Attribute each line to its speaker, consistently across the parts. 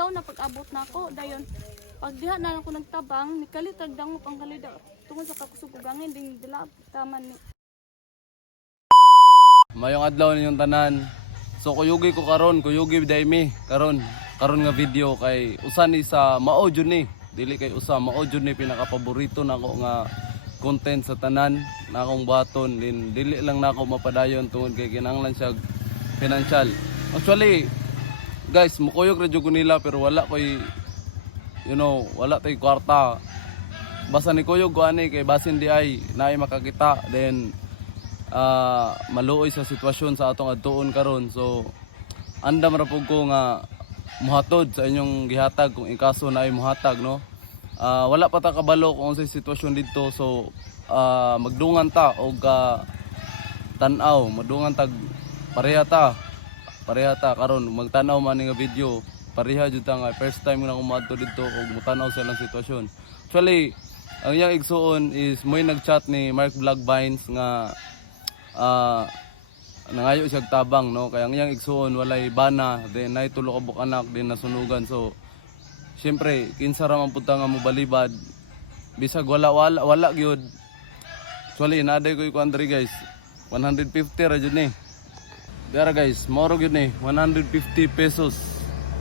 Speaker 1: ugdaw na pag-abot na ako dayon pag diha na ako nagtabang nikalit ang dangop ang kalida tungod sa kakusog ug angin ding dila taman ni
Speaker 2: Mayong adlaw ninyong tanan. So kuyugi ko karon, kuyugi daimi karon. Karon nga video kay usa ni sa mao ni. Dili kay usa mao jud ni pinaka paborito nako nga content sa tanan na akong baton din dili lang nako mapadayon tungod kay kinahanglan siya financial. Actually guys, mukuyog ra jud ko nila pero wala koy you know, wala tay kwarta. Basta ni kuyog ko ani kay basin di ay naay makakita. Then ah maluoy sa sitwasyon sa atong adtuon karon. So andam ra pug ko nga muhatod sa inyong gihatag kung ikaso na ay muhatag no? Ah, wala pa ta kabalo kung unsay sitwasyon dito so ah, magdungan ta og ah, tan-aw madungan tag pareha ta pareha ta karon magtanaw man nga video. Pareha jud ta nga first time na kumadto dito og mutanaw sa ilang sitwasyon. Actually ang iyang igsuon is mo'y nag-chat ni Mark Vlog Vines nga ah nangayo siya tabang no? Kaya ang iyang igsuon walay bana then nay tulo ka buk anak din nasunugan. So syempre kinsa ra man punta nga mobalibad bisag wala wala wala gyud. Actually naday ko country guys. 150 ra jud ni Dara guys, moro gyud ni 150 pesos.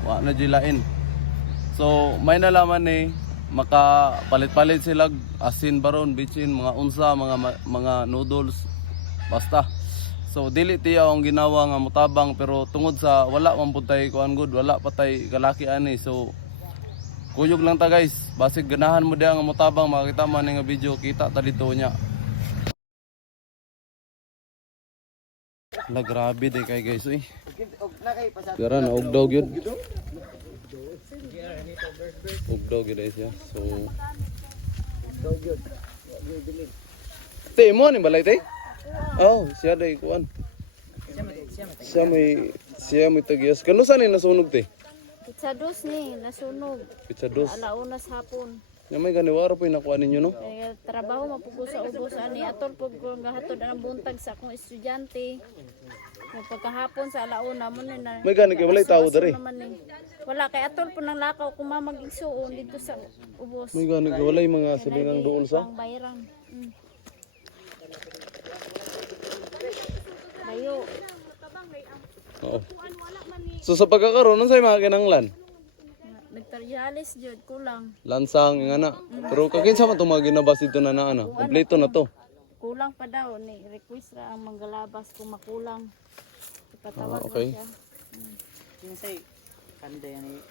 Speaker 2: Wa na jilain. So, may nalaman ni makapalit-palit sila asin baron, bitchin, mga unsa, mga mga noodles. Basta. So, dili tiya ang ginawa nga mutabang pero tungod sa wala man putay kuan good, wala patay kalaki ani. So, kuyog lang ta guys. Basig ganahan mo diha nga mutabang makita man ni nga video, kita ta dito nya. La grabe day kay guys uy. Gara na ugdaw gyud. Ugdaw gyud ay siya. So Te mo ni balay te? Oh, siya day kuan. Siya may siya may tagias. Kano sa ni nasunog te?
Speaker 1: Pizza dos ni nasunog
Speaker 2: Pizza dos.
Speaker 1: alaunas hapon
Speaker 2: Nya may ganiwara po nakuha ninyo no?
Speaker 1: Trabaho mapugo sa ubos ani atol pug ko nga hatod ang buntag sa akong estudyante Nga pagkahapon sa alauna mo ni na
Speaker 2: May gani kay walay
Speaker 1: naman ni wala kay atol po nang lakaw kung mamag-igsuon dito sa ubos
Speaker 2: May gani kay walay mga silingang duol sa.
Speaker 1: ang bayrang mm. Layo.
Speaker 2: Oo. So sa pagkakaroon unsay mga kinanglan?
Speaker 1: Nagtaryalis jud kulang.
Speaker 2: Lansang nga na. Pero kakinsa man itong mga ginabas dito na na ano? Kompleto na to.
Speaker 1: Kulang pa daw ni request ra ang manggalabas kung makulang. Ipatawag
Speaker 2: Ah, okay.
Speaker 1: na siya.
Speaker 3: Kinsay kanda yan eh.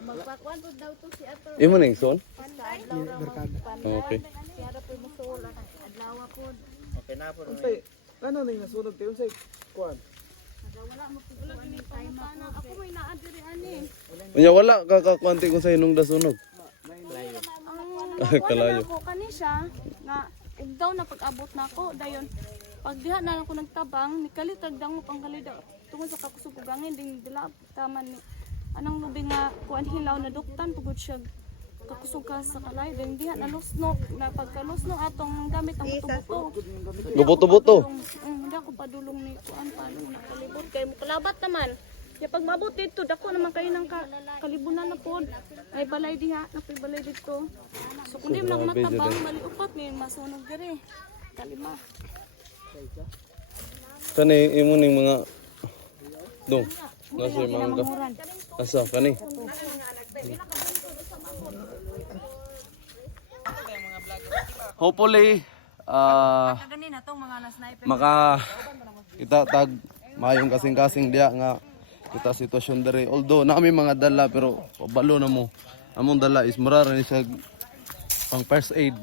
Speaker 1: Magpakuan po daw to si Ato.
Speaker 2: Imo ning son?
Speaker 1: Sa adlaw ra magpanday.
Speaker 2: Okay.
Speaker 1: Siya ra po musul adlaw po.
Speaker 3: Okay na po.
Speaker 4: Unsay ano na yung nasunog tayo unsay kuan?
Speaker 2: Unya wala ka kakwanti kung sa inong dasunog.
Speaker 1: Ang
Speaker 2: Kalayo.
Speaker 1: na ako kani siya nga ugdaw na pag-abot na ako dayon pag diha na ako nagtabang nikalit ang dangop ang kalida tungod sa kakusog ug angin ding dila taman ni anang lubi nga kuan hilaw na duktan pugod siya kakusog ka sa kalay ding diha na lusnok na pagkalusnok atong gamit ang buto-buto
Speaker 2: Gubuto-buto.
Speaker 1: Mm, hindi ako padulong ni kuan paano nakalibot kay mo kalabat naman. Ya pag mabot dito dako naman kayo ng ka, kalibunan na pod. Ay balay diha na pay balay dito. So kung di mo na matabang bali upat ni masunog dire kalima.
Speaker 2: Kani imo ning mga dong. Nasa mga Asa kani? Hopefully,
Speaker 1: sniper
Speaker 2: maka kita tag mayong kasing-kasing diya nga kita sitwasyon dere although na kami mga dala pero pabalo na mo among dala is marara ni siya pang first aid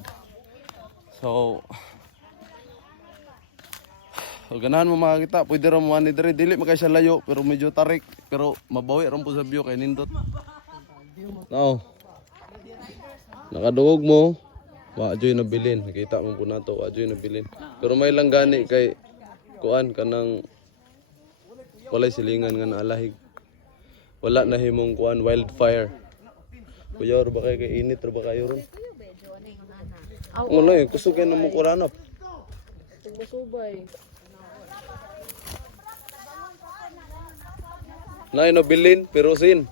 Speaker 2: so So, ganahan mo makakita, pwede rin mo ani dere dili makay siya layo pero medyo tarik pero mabawi ron po sa view kay nindot. No. Nakadungog mo. Wa joy nabilin. Nakita mo po nato, wa joy nabilin. Pero may lang gani kay kuan kanang walay silingan nga naalahig. Wala na himong kuan wildfire. Kuya, ro ba kay kay init ro ba kayo ron? Ano eh, kusog yan mo kuranap.
Speaker 1: subay
Speaker 2: Nay no bilin, pero sin.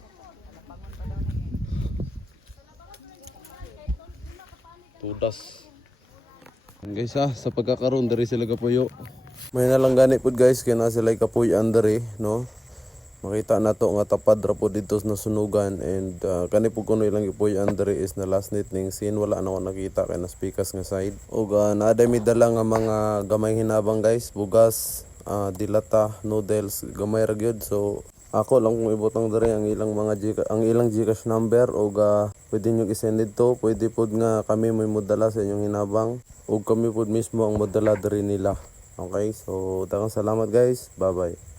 Speaker 2: Tudas. Guys ah, sa pagkakaroon dari sila kapuyo. May nalang gani pud guys kaya na sila kapuyo andari, no? Makita na to nga tapad ra po dito na sunugan and uh, kani po kuno ilang ipoy andari is na last night ning scene wala na ko nakita kay na speakers nga side. Og uh, naaday mi dala nga mga gamay hinabang guys, bugas, ah, dilata, noodles, gamay ra gyud. So ako lang kung ibutang diri ang ilang mga Gca- ang ilang Gcash number og uh, pwede nyo i-send dito, pwede pod nga kami may modala sa inyong hinabang ug kami pod mismo ang modala diri nila. Okay? So, daghang salamat guys. Bye-bye.